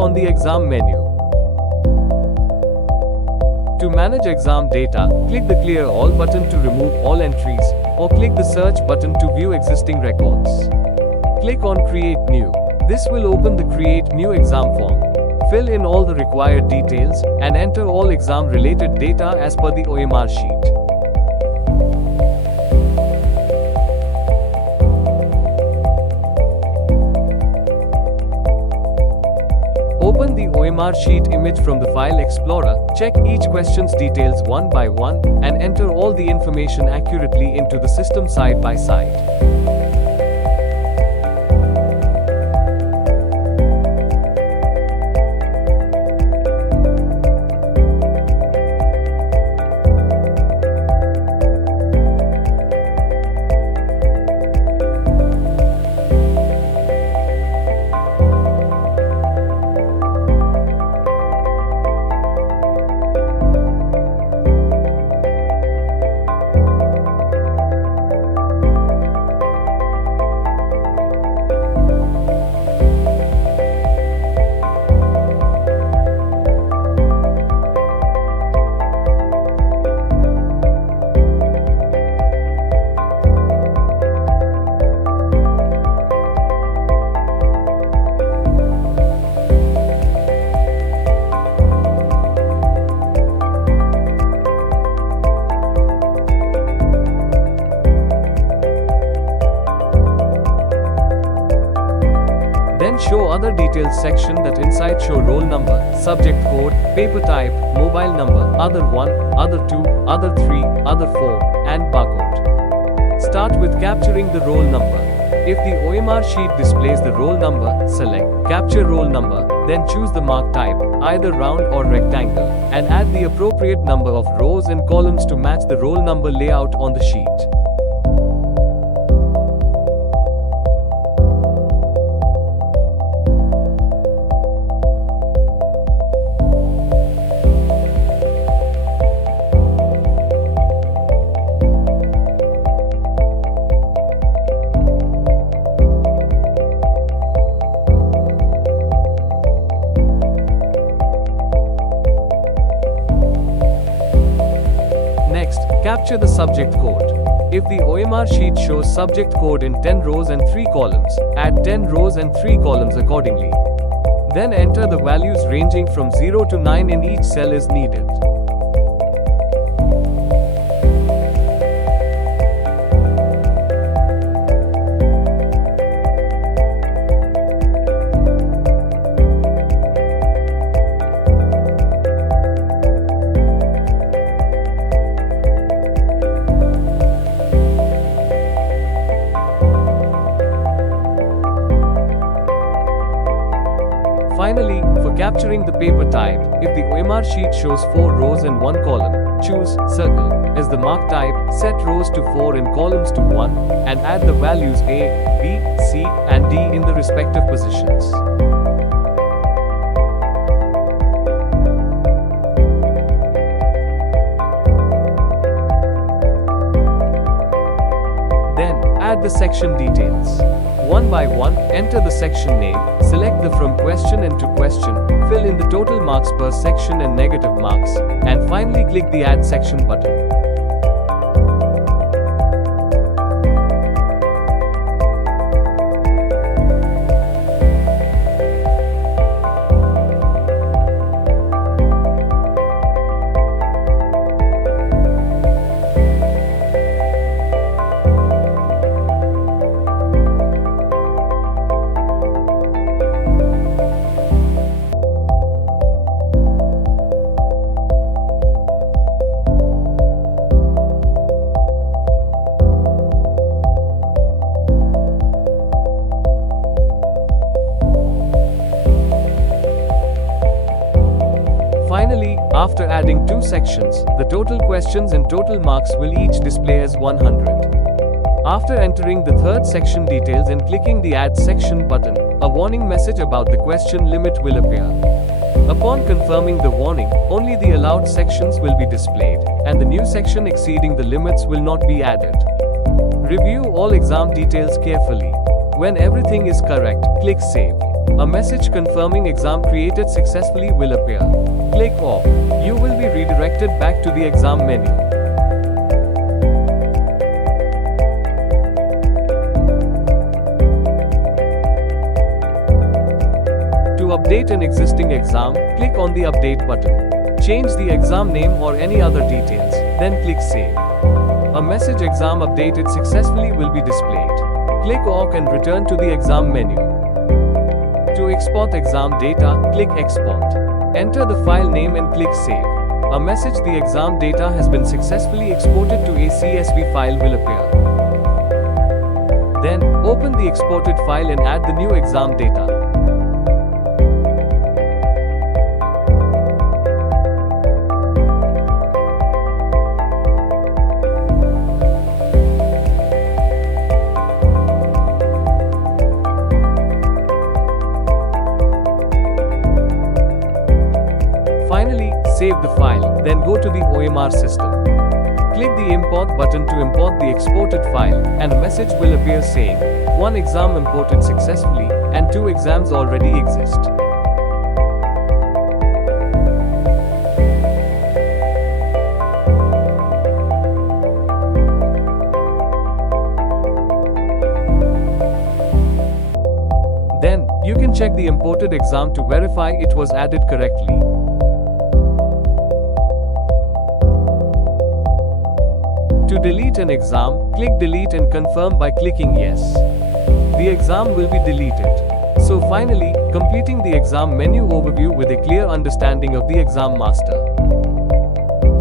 on the exam menu. To manage exam data, click the Clear All button to remove all entries, or click the Search button to view existing records. Click on Create New. This will open the Create New exam form. Fill in all the required details, and enter all exam-related data as per the OMR sheet. Open the OMR sheet image from the File Explorer, check each question's details one by one, and enter all the information accurately into the system side by side. Then show other details section that inside show roll number, subject code, paper type, mobile number, other 1, other 2, other 3, other 4, and barcode. Start with capturing the roll number. If the OMR sheet displays the roll number, select Capture Roll Number, then choose the mark type, either round or rectangle, and add the appropriate number of rows and columns to match the roll number layout on the sheet. Capture the subject code. If the OMR sheet shows subject code in 10 rows and 3 columns, add 10 rows and 3 columns accordingly. Then enter the values ranging from 0 to 9 in each cell as needed. Finally, for capturing the paper type, if the OMR sheet shows 4 rows and 1 column, choose Circle as the mark type, set rows to 4 and columns to 1, and add the values A, B, C, and D in the respective positions. Then, add the section details. One by one, enter the section name, select the From Question and To Question, fill in the total marks per section and negative marks, and finally click the Add Section button. Finally, after adding 2 sections, the total questions and total marks will each display as 100. After entering the third section details and clicking the Add Section button, a warning message about the question limit will appear. Upon confirming the warning, only the allowed sections will be displayed, and the new section exceeding the limits will not be added. Review all exam details carefully. When everything is correct, click Save. A message confirming exam created successfully will appear. Click off. You will be redirected back to the exam menu. To update an existing exam, click on the Update button. Change the exam name or any other details, then click Save. A message exam updated successfully will be displayed. Click OK and return to the exam menu. To export exam data, click Export. Enter the file name and click Save. A message the exam data has been successfully exported to a CSV file will appear. Then, open the exported file and add the new exam data. Finally, save the file, then go to the OMR system. Click the Import button to import the exported file, and a message will appear saying, 1 exam imported successfully, and 2 exams already exist. Then, you can check the imported exam to verify it was added correctly. To delete an exam, click Delete and confirm by clicking Yes. The exam will be deleted. So finally, completing the exam menu overview with a clear understanding of the exam master.